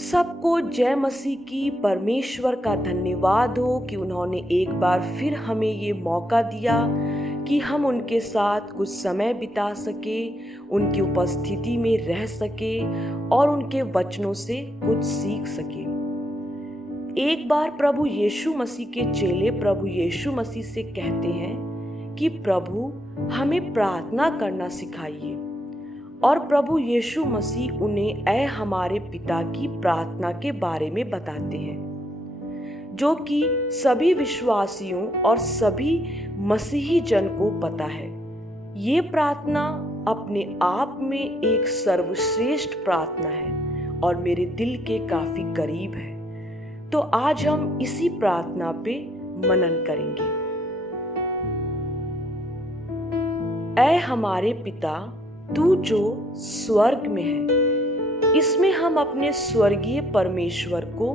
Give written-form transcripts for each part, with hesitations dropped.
सबको जय मसीह की। परमेश्वर का धन्यवाद हो कि उन्होंने एक बार फिर हमें ये मौका दिया कि हम उनके साथ कुछ समय बिता सके, उनकी उपस्थिति में रह सके और उनके वचनों से कुछ सीख सके। एक बार प्रभु यीशु मसीह के चेले प्रभु यीशु मसीह से कहते हैं कि प्रभु हमें प्रार्थना करना सिखाइए, और प्रभु यीशु मसीह उन्हें ऐ हमारे पिता की प्रार्थना के बारे में बताते हैं, जो कि सभी विश्वासियों और सभी मसीही जन को पता है। ये प्रार्थना अपने आप में एक सर्वश्रेष्ठ प्रार्थना है और मेरे दिल के काफी करीब है। तो आज हम इसी प्रार्थना पे मनन करेंगे। ऐ हमारे पिता तू जो स्वर्ग में है। इसमें हम अपने स्वर्गीय परमेश्वर को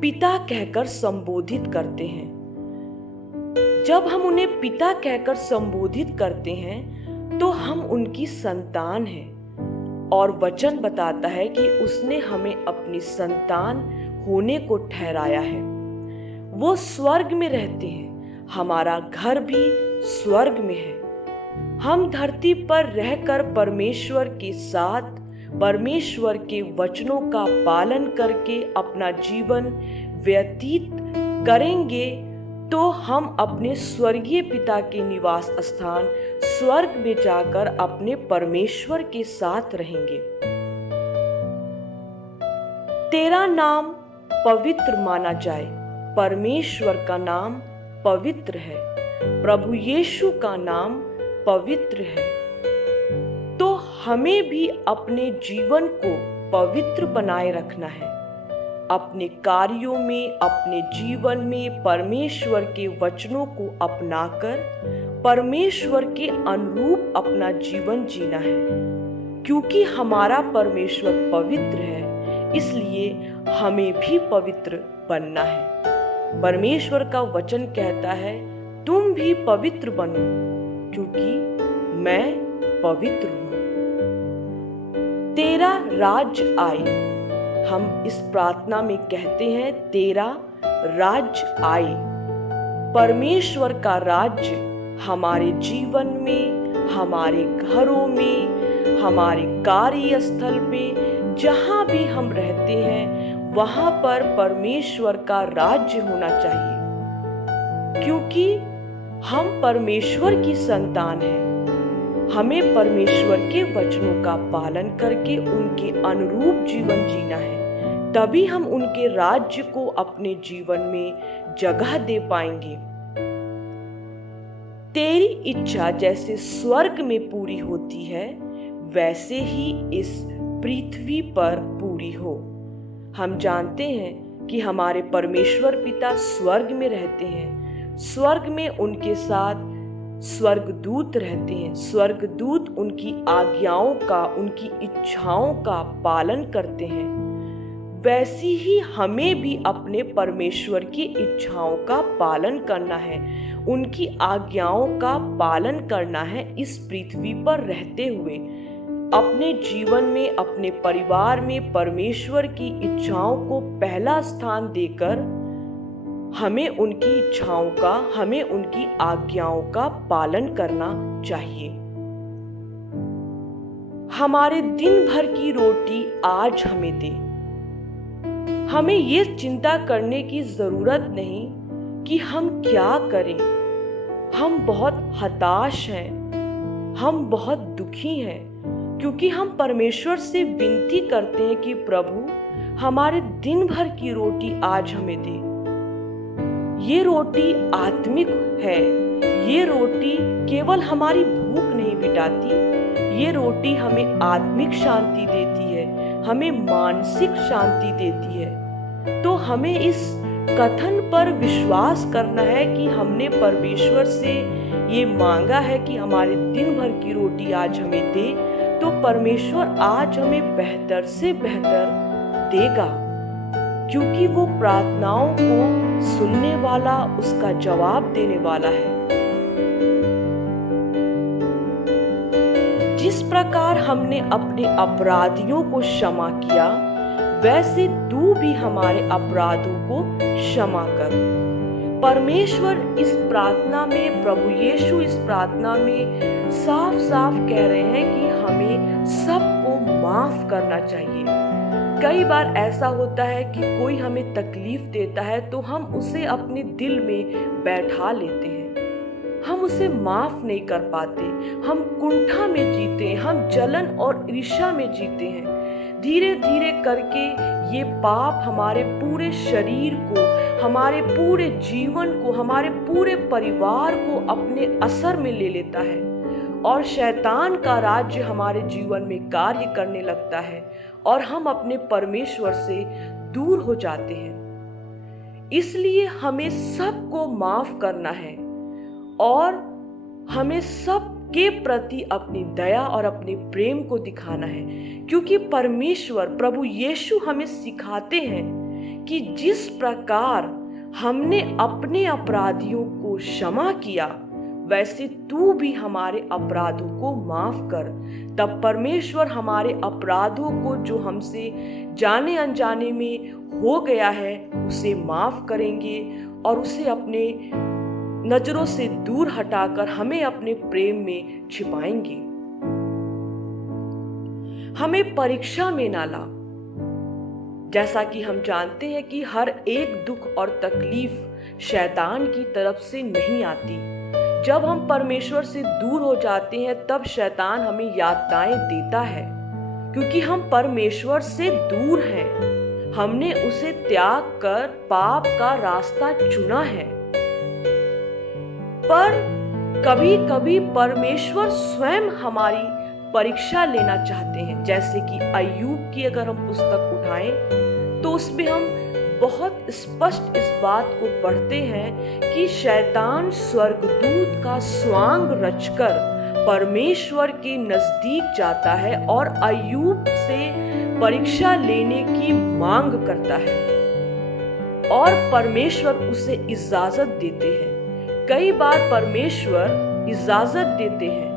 पिता कहकर संबोधित करते हैं। जब हम उन्हें पिता कहकर संबोधित करते हैं तो हम उनकी संतान हैं, और वचन बताता है कि उसने हमें अपनी संतान होने को ठहराया है। वो स्वर्ग में रहते हैं, हमारा घर भी स्वर्ग में है। हम धरती पर रहकर परमेश्वर के साथ परमेश्वर के वचनों का पालन करके अपना जीवन व्यतीत करेंगे तो हम अपने स्वर्गीय पिता के निवास स्थान स्वर्ग में जाकर अपने परमेश्वर के साथ रहेंगे। तेरा नाम पवित्र माना जाए। परमेश्वर का नाम पवित्र है, प्रभु यीशु का नाम पवित्र है। तो हमें भी अपने जीवन को पवित्र बनाए रखना है। अपने कार्यों में, अपने जीवन में परमेश्वर के वचनों को अपनाकर परमेश्वर के अनुरूप अपना जीवन जीना है। क्योंकि हमारा परमेश्वर पवित्र है, इसलिए हमें भी पवित्र बनना है। परमेश्वर का वचन कहता है, तुम भी पवित्र बनो क्योंकि मैं पवित्र हूं। तेरा राज्य आए। हम इस प्रार्थना में कहते हैं, तेरा राज्य आए। परमेश्वर का राज्य हमारे जीवन में, हमारे घरों में, हमारे कार्यस्थल पे, जहां भी हम रहते हैं वहां पर परमेश्वर का राज्य होना चाहिए। क्योंकि हम परमेश्वर की संतान हैं। हमें परमेश्वर के वचनों का पालन करके उनके अनुरूप जीवन जीना है, तभी हम उनके राज्य को अपने जीवन में जगह दे पाएंगे। तेरी इच्छा जैसे स्वर्ग में पूरी होती है, वैसे ही इस पृथ्वी पर पूरी हो। हम जानते हैं कि हमारे परमेश्वर पिता स्वर्ग में रहते हैं। स्वर्ग में उनके साथ स्वर्गदूत रहते हैं। स्वर्गदूत उनकी आज्ञाओं का, उनकी इच्छाओं का पालन करते हैं। वैसी ही हमें भी अपने परमेश्वर की इच्छाओं का पालन करना है, उनकी आज्ञाओं का पालन करना है। इस पृथ्वी पर रहते हुए अपने जीवन में, अपने परिवार में परमेश्वर की इच्छाओं को पहला स्थान देकर हमें उनकी इच्छाओं का, हमें उनकी आज्ञाओं का पालन करना चाहिए। हमारे दिन भर की रोटी आज हमें दे। हमें ये चिंता करने की जरूरत नहीं कि हम क्या करें। हम बहुत हताश हैं, हम बहुत दुखी हैं, क्योंकि हम परमेश्वर से विनती करते हैं कि प्रभु हमारे दिन भर की रोटी आज हमें दे। ये रोटी आत्मिक है। ये रोटी केवल हमारी भूख नहीं मिटाती, ये रोटी हमें आत्मिक शांति देती है, हमें मानसिक शांति देती है। तो हमें इस कथन पर विश्वास करना है कि हमने परमेश्वर से ये मांगा है कि हमारे दिन भर की रोटी आज हमें दे, तो परमेश्वर आज हमें बेहतर से बेहतर देगा। क्योंकि वो प्रार्थनाओं को सुनने वाला, उसका जवाब देने वाला है। जिस प्रकार हमने अपने अपराधियों को क्षमा किया, वैसे तू भी हमारे अपराधों को क्षमा कर। परमेश्वर इस प्रार्थना में, प्रभु यीशु इस प्रार्थना में साफ साफ कह रहे हैं कि हमें सबको माफ करना चाहिए। कई बार ऐसा होता है कि कोई हमें तकलीफ देता है तो हम उसे अपने दिल में बैठा लेते हैं, हम उसे माफ नहीं कर पाते, हम कुंठा में जीते हैं, हम जलन और ईर्ष्या में जीते हैं। धीरे धीरे करके ये पाप हमारे पूरे शरीर को, हमारे पूरे जीवन को, हमारे पूरे परिवार को अपने असर में ले लेता है और शैतान का राज्य हमारे जीवन में कार्य करने लगता है और हम अपने परमेश्वर से दूर हो जाते हैं। इसलिए हमें सबको माफ करना है और हमें सब के प्रति अपनी दया और अपने प्रेम को दिखाना है, क्योंकि परमेश्वर प्रभु यीशु हमें सिखाते हैं कि जिस प्रकार हमने अपने अपराधियों को क्षमा किया वैसे तू भी हमारे अपराधों को माफ कर। तब परमेश्वर हमारे अपराधों को जो हमसे जाने अनजाने में हो गया है उसे माफ करेंगे और उसे अपने नजरों से दूर हटाकर हमें अपने प्रेम में छिपाएंगे। हमें परीक्षा में ना ला। जैसा कि हम जानते हैं कि हर एक दुख और तकलीफ शैतान की तरफ से नहीं आती। जब हम परमेश्वर से दूर हो जाते हैं तब शैतान हमें यातनाएं देता है, क्योंकि हम परमेश्वर से दूर हैं। हमने उसे त्याग कर पाप का रास्ता चुना है। पर कभी कभी परमेश्वर स्वयं हमारी परीक्षा लेना चाहते हैं। जैसे कि अय्यूब की अगर हम पुस्तक उठाएं तो उसमें हम बहुत स्पष्ट इस बात को पढ़ते हैं कि शैतान स्वर्गदूत का स्वांग रचकर परमेश्वर के नजदीक जाता है और अय्यूब से परीक्षा लेने की मांग करता है और परमेश्वर उसे इजाजत देते हैं। कई बार परमेश्वर इजाजत देते हैं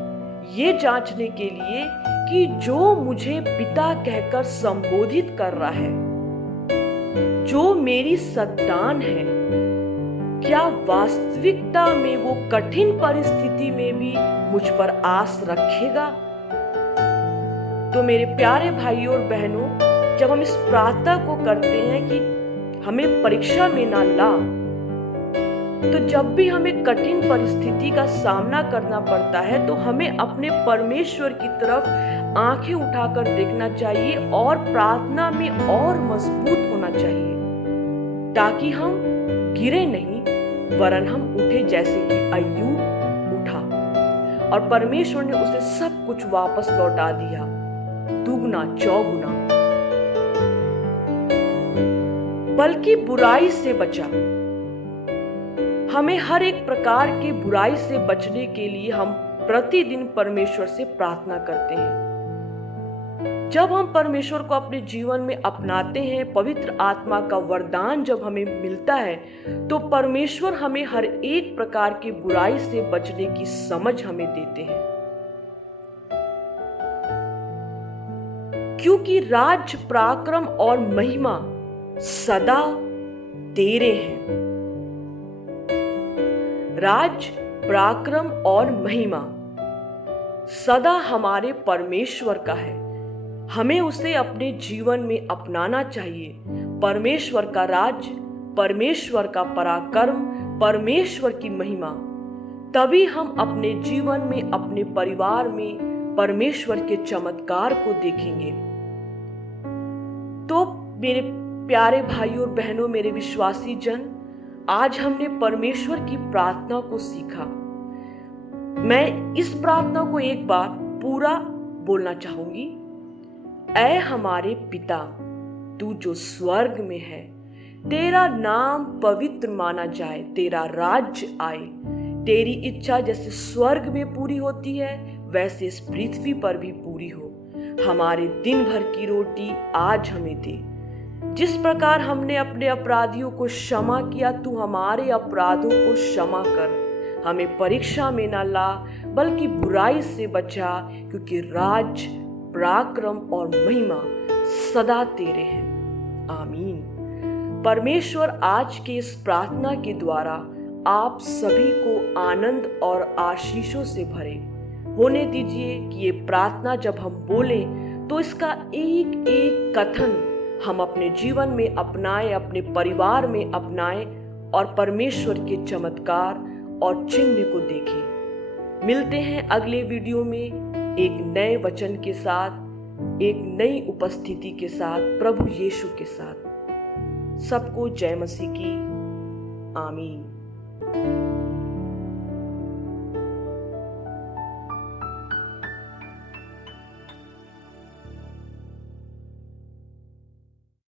ये जांचने के लिए कि जो मुझे पिता कहकर संबोधित कर रहा है, जो मेरी संतान है, क्या वास्तविकता में वो कठिन परिस्थिति में भी मुझ पर आस रखेगा। तो मेरे प्यारे भाइयों और बहनों, जब हम इस प्रार्थना को करते हैं कि हमें परीक्षा में ना ला, तो जब भी हमें कठिन परिस्थिति का सामना करना पड़ता है तो हमें अपने परमेश्वर की तरफ आंखें उठाकर देखना चाहिए और प्रार्थना में और मजबूत होना चाहिए, ताकि हम गिरे नहीं वरन हम उठे जैसे कि अय्यूब उठा और परमेश्वर ने उसे सब कुछ वापस लौटा दिया, दुगना चौगुना। बल्कि बुराई से बचा। हमें हर एक प्रकार की बुराई से बचने के लिए हम प्रतिदिन परमेश्वर से प्रार्थना करते हैं। जब हम परमेश्वर को अपने जीवन में अपनाते हैं, पवित्र आत्मा का वरदान जब हमें मिलता है, तो परमेश्वर हमें हर एक प्रकार की बुराई से बचने की समझ हमें देते हैं। क्योंकि राज, पराक्रम और महिमा सदा तेरे हैं। राज, पराक्रम और महिमा सदा हमारे परमेश्वर का है। हमें उसे अपने जीवन में अपनाना चाहिए। परमेश्वर का राज, परमेश्वर का पराक्रम, परमेश्वर की महिमा, तभी हम अपने जीवन में, अपने परिवार में परमेश्वर के चमत्कार को देखेंगे। तो मेरे प्यारे भाइयों और बहनों, मेरे विश्वासी जन, आज हमने परमेश्वर की प्रार्थना को सीखा। मैं इस प्रार्थना को एक बार पूरा बोलना चाहूंगी। ऐ हमारे पिता, तू जो स्वर्ग में है, तेरा नाम पवित्र माना जाए, तेरा राज्य आए, तेरी इच्छा जैसे स्वर्ग में पूरी होती है वैसे इस पृथ्वी पर भी पूरी हो। हमारे दिन भर की रोटी आज हमें दे। जिस प्रकार हमने अपने अपराधियों को क्षमा किया, तू हमारे अपराधों को क्षमा कर। हमें परीक्षा में न ला बल्कि बुराई से बचा, क्योंकि राज, पराक्रम और महिमा सदा तेरे हैं। आमीन। परमेश्वर आज के इस प्रार्थना के द्वारा आप सभी को आनंद और आशीषों से भरे होने दीजिए कि ये प्रार्थना जब हम बोले तो इसका एक एक कथन हम अपने जीवन में अपनाएं, अपने परिवार में अपनाएं और परमेश्वर के चमत्कार और चिन्ह को देखें। मिलते हैं अगले वीडियो में एक नए वचन के साथ, एक नई उपस्थिति के साथ, प्रभु यीशु के साथ। सबको जय मसीह की। आमीन।